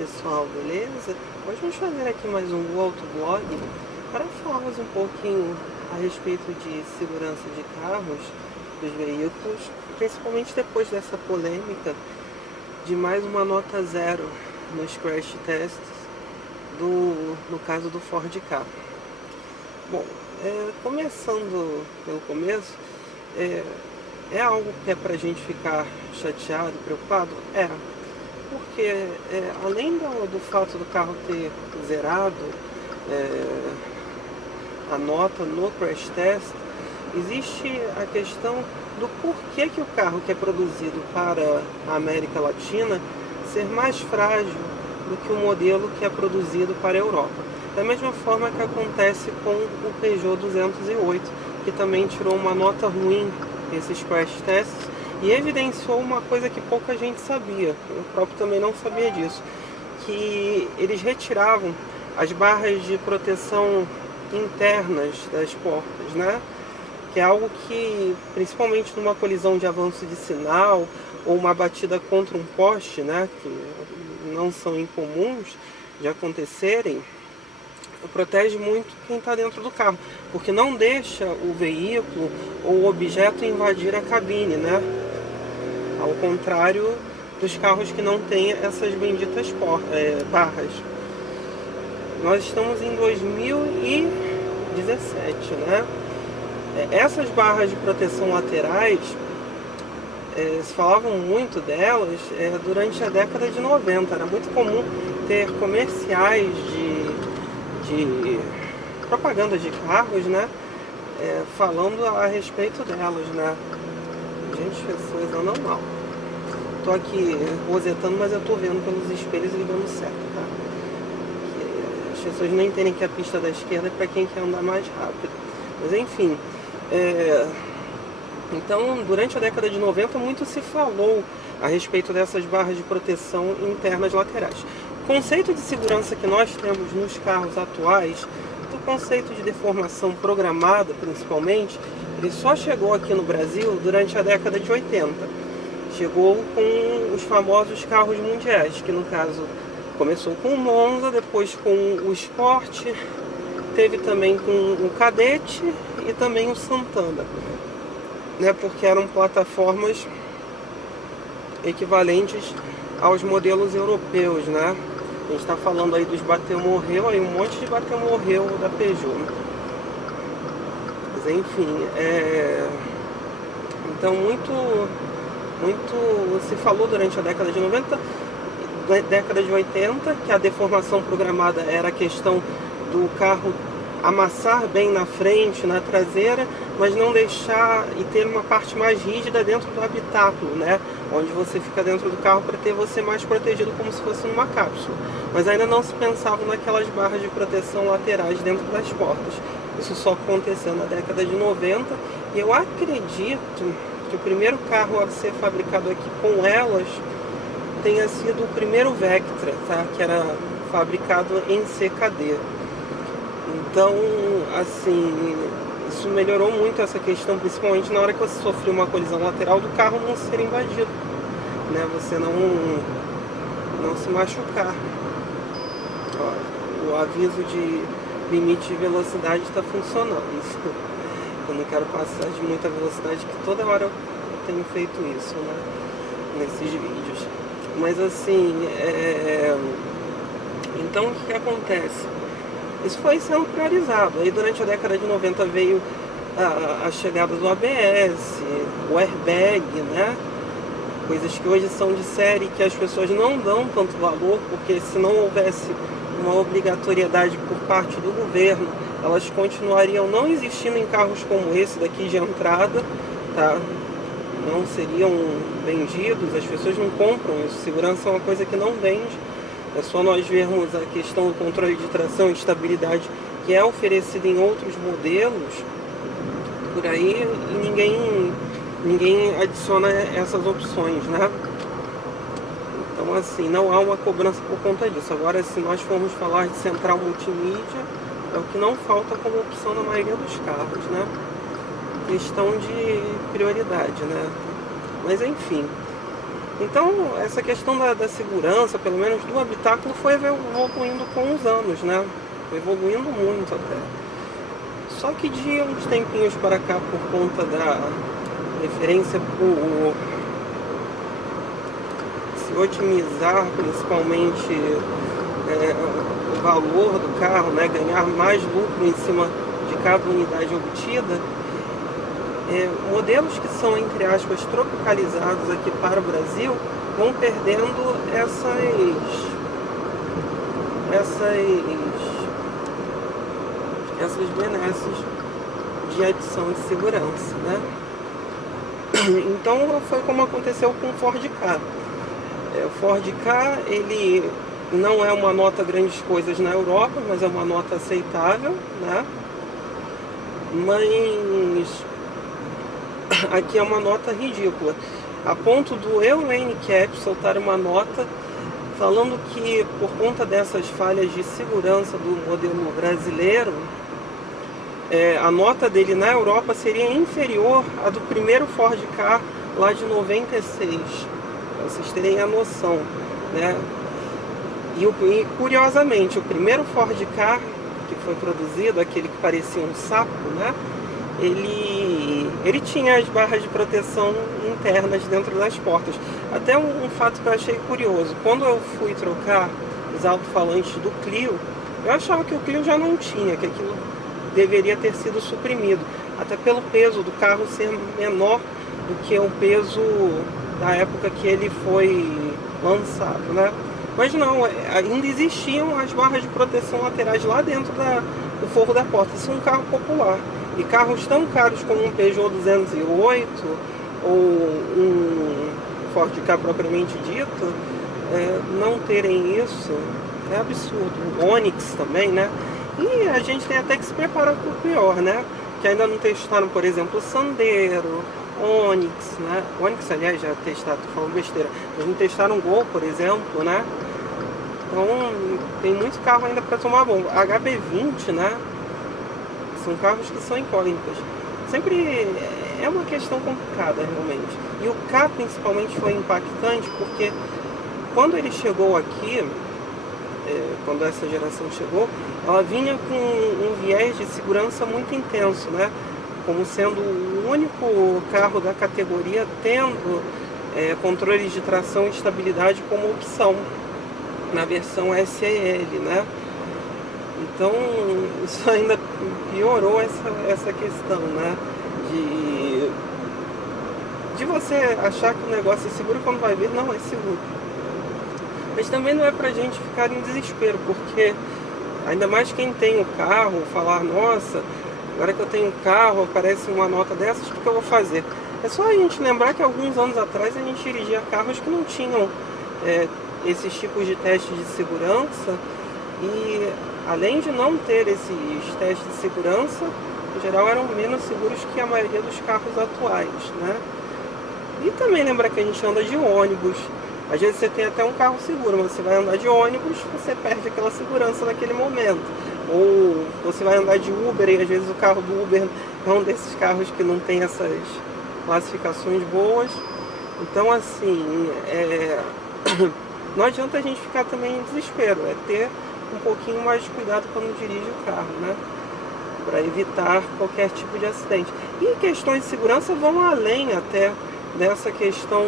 pessoal, beleza? Hoje vamos fazer aqui mais um autoblog para falarmos um pouquinho a respeito de segurança de carros, dos veículos, principalmente depois dessa polêmica de mais uma nota zero nos crash tests no caso do Ford Ka. Bom, começando pelo começo, é algo que é pra gente ficar chateado, preocupado? Porque além do fato do carro ter zerado a nota no crash test, existe a questão do porquê que o carro que é produzido para a América Latina ser mais frágil do que o modelo que é produzido para a Europa. Da mesma forma que acontece com o Peugeot 208, que também tirou uma nota ruim nesses crash tests e evidenciou uma coisa que pouca gente sabia, eu próprio também não sabia disso, que eles retiravam as barras de proteção internas das portas, né? Que é algo que, principalmente numa colisão de avanço de sinal ou uma batida contra um poste, né, que não são incomuns de acontecerem, protege muito quem está dentro do carro, porque não deixa o veículo ou o objeto invadir a cabine, né? Ao contrário dos carros que não têm essas benditas barras. Nós estamos em 2017, né? Essas barras de proteção laterais, se falavam muito delas durante a década de 90. Era muito comum ter comerciais de propaganda de carros, né? Falando a respeito delas, né? Gente, as pessoas andam mal. Tô aqui rosetando, mas eu tô vendo pelos espelhos e dando certo, tá? As pessoas não entendem que a pista da esquerda é para quem quer andar mais rápido. Mas enfim, então durante a década de 90 muito se falou a respeito dessas barras de proteção internas laterais. O conceito de segurança que nós temos nos carros atuais, o conceito de deformação programada principalmente, ele só chegou aqui no Brasil durante a década de 80. Chegou com os famosos carros mundiais, que no caso começou com o Monza, depois com o Sport, teve também com o Cadete e também o Santana, né, porque eram plataformas equivalentes aos modelos europeus, né? A gente está falando aí dos bateu-morreu, aí um monte de bateu-morreu da Peugeot. Mas enfim, então muito se falou durante a década de 90, década de 80, que a deformação programada era a questão do carro amassar bem na frente, na traseira, mas não deixar e ter uma parte mais rígida dentro do habitáculo, né? Onde você fica dentro do carro para ter você mais protegido como se fosse numa cápsula. Mas ainda não se pensava naquelas barras de proteção laterais dentro das portas. Isso só aconteceu na década de 90 e eu acredito que o primeiro carro a ser fabricado aqui com elas tenha sido o primeiro Vectra, tá? Que era fabricado em CKD. Então, assim, isso melhorou muito essa questão, principalmente na hora que você sofreu uma colisão lateral, do carro não ser invadido, né? Você não se machucar. Ó, o aviso de limite de velocidade está funcionando. Eu não quero passar de muita velocidade, que toda hora eu tenho feito isso, né? Nesses vídeos. Mas assim, então o que acontece? Isso foi sendo priorizado. Aí durante a década de 90 veio a chegada do ABS, o airbag, né? Coisas que hoje são de série, que as pessoas não dão tanto valor, porque se não houvesse uma obrigatoriedade por parte do governo, elas continuariam não existindo em carros como esse daqui de entrada, tá? Não seriam vendidos, as pessoas não compram isso. Segurança é uma coisa que não vende. É só nós vermos a questão do controle de tração e de estabilidade que é oferecido em outros modelos por aí, e ninguém adiciona essas opções, né? Então assim, não há uma cobrança por conta disso. Agora, se nós formos falar de central multimídia, é o que não falta como opção na maioria dos carros, né? Questão de prioridade, né? Mas enfim, Então, essa questão da segurança, pelo menos do habitáculo, foi evoluindo com os anos, né? Foi evoluindo muito até. Só que de uns tempinhos para cá, por conta da preferência por se otimizar, principalmente o valor do carro, né? Ganhar mais lucro em cima de cada unidade obtida, modelos que são, entre aspas, tropicalizados aqui para o Brasil vão perdendo essas benesses de adição de segurança, né? Então foi como aconteceu com o Ford Ka. O Ford Ka, ele não é uma nota grandes coisas na Europa, mas é uma nota aceitável, né? Mas aqui é uma nota ridícula, a ponto do Euro NCAP soltar uma nota falando que por conta dessas falhas de segurança do modelo brasileiro, a nota dele na Europa seria inferior à do primeiro Ford Ka lá de 96, para vocês terem a noção, né? E curiosamente, o primeiro Ford Ka que foi produzido, aquele que parecia um sapo, né? Ele tinha as barras de proteção internas dentro das portas. Até um fato que eu achei curioso: quando eu fui trocar os alto-falantes do Clio, eu achava que o Clio já não tinha, que aquilo deveria ter sido suprimido, até pelo peso do carro ser menor do que o peso da época que ele foi lançado, né? Mas não, ainda existiam as barras de proteção laterais lá dentro do forro da porta. Isso é um carro popular. E carros tão caros como um Peugeot 208 ou um Ford Ka propriamente dito, não terem isso é absurdo. O Onix também, né? E a gente tem até que se preparar para o pior, né? Que ainda não testaram, por exemplo, o Sandero, Onix, né? Onix, aliás, já testaram, tô falando besteira. Mas não testaram o Gol, por exemplo, né? Então, tem muito carro ainda para tomar bomba. HB20, né? São carros que são incógnitas. Sempre é uma questão complicada, realmente. E o Ka, principalmente, foi impactante porque quando ele chegou aqui, quando essa geração chegou, ela vinha com um viés de segurança muito intenso, né? Como sendo o único carro da categoria tendo controles de tração e estabilidade como opção na versão SEL, né? Então isso ainda piorou essa questão, né? De você achar que o negócio é seguro quando vai ver, não é seguro. Mas também não é pra gente ficar em desespero, porque ainda mais quem tem o carro, falar, nossa, agora que eu tenho um carro, aparece uma nota dessas, o que eu vou fazer? É só a gente lembrar que alguns anos atrás a gente dirigia carros que não tinham esses tipos de testes de segurança, e além de não ter esses testes de segurança, em geral eram menos seguros que a maioria dos carros atuais, né? E também lembrar que a gente anda de ônibus. Às vezes você tem até um carro seguro, mas você vai andar de ônibus, você perde aquela segurança naquele momento. Ou você vai andar de Uber e às vezes o carro do Uber é um desses carros que não tem essas classificações boas. Então, assim, não adianta a gente ficar também em desespero, é ter um pouquinho mais de cuidado quando dirige o carro, né? Para evitar qualquer tipo de acidente. E questões de segurança vão além até dessa questão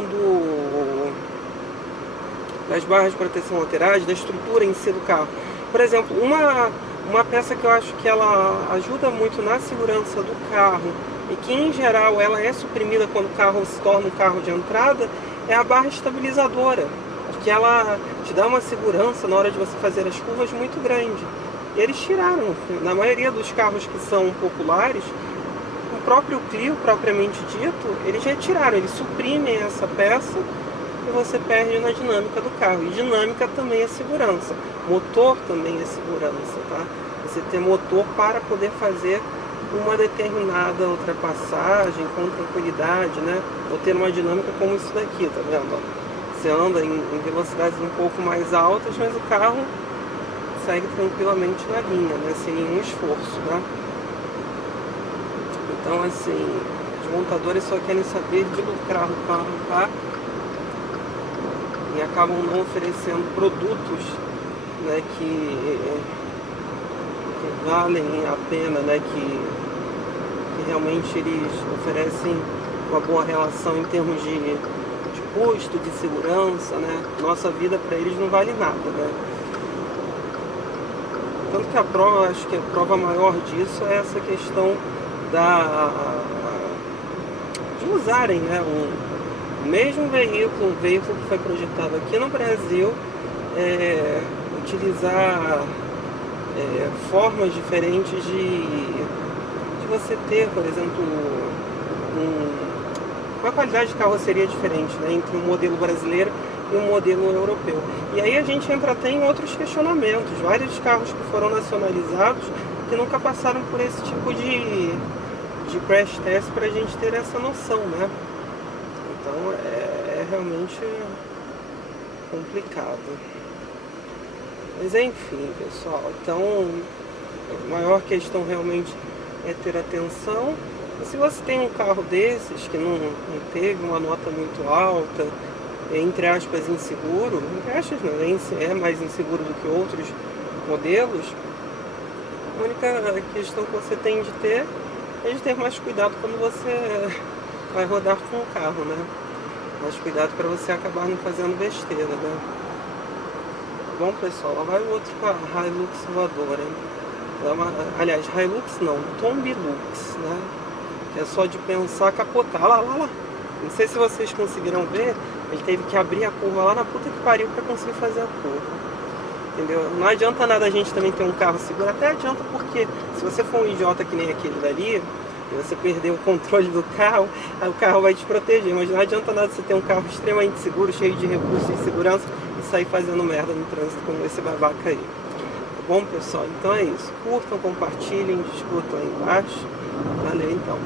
das barras de proteção laterais, da estrutura em si do carro. Por exemplo, uma peça que eu acho que ela ajuda muito na segurança do carro e que em geral ela é suprimida quando o carro se torna um carro de entrada, é a barra estabilizadora, porque ela te dá uma segurança na hora de você fazer as curvas muito grande. E eles tiraram, na maioria dos carros que são populares, o próprio Clio propriamente dito, eles retiraram, eles suprimem essa peça e você perde na dinâmica do carro. E dinâmica também é segurança, motor também é segurança, tá? Você ter motor para poder fazer uma determinada ultrapassagem com tranquilidade, né? Ou ter uma dinâmica como isso daqui, tá vendo? Você anda em velocidades um pouco mais altas, mas o carro segue tranquilamente na linha, né? Sem nenhum esforço, né? Então, assim, os montadores só querem saber de lucrar no carro, tá? e acabam não oferecendo produtos, né, que valem a pena, né, que realmente eles oferecem uma boa relação em termos de custo, de segurança, né? Nossa vida para eles não vale nada, né? Tanto que a prova, acho que a prova maior disso é essa questão de usarem, né, o mesmo veículo, um veículo que foi projetado aqui no Brasil, utilizar formas diferentes de você ter, por exemplo, uma qualidade de carroceria diferente, né, entre um modelo brasileiro e um modelo europeu. E aí a gente entra até em outros questionamentos, vários carros que foram nacionalizados que nunca passaram por esse tipo de crash test para a gente ter essa noção, né? Então é realmente complicado. Mas enfim, pessoal, então a maior questão realmente é ter atenção. E se você tem um carro desses que não teve uma nota muito alta, entre aspas inseguro, entre aspas não, é mais inseguro do que outros modelos, a única questão que você tem de ter é de ter mais cuidado quando você vai rodar com o carro, né? Mais cuidado para você acabar não fazendo besteira, né? Bom, pessoal, lá vai o outro com a Hilux voadora, hein? Aliás, Hilux não, Tombilux, né? Que é só de pensar capotar. Lá. Não sei se vocês conseguiram ver, ele teve que abrir a curva lá na puta que pariu para conseguir fazer a curva. Entendeu? Não adianta nada a gente também ter um carro seguro, até adianta porque se você for um idiota que nem aquele dali, e você perder o controle do carro, aí o carro vai te proteger, mas não adianta nada você ter um carro extremamente seguro, cheio de recursos de segurança e sair fazendo merda no trânsito como esse babaca aí. Tá bom, pessoal? Então é isso. Curtam, compartilhem, discutam aí embaixo. Valeu então.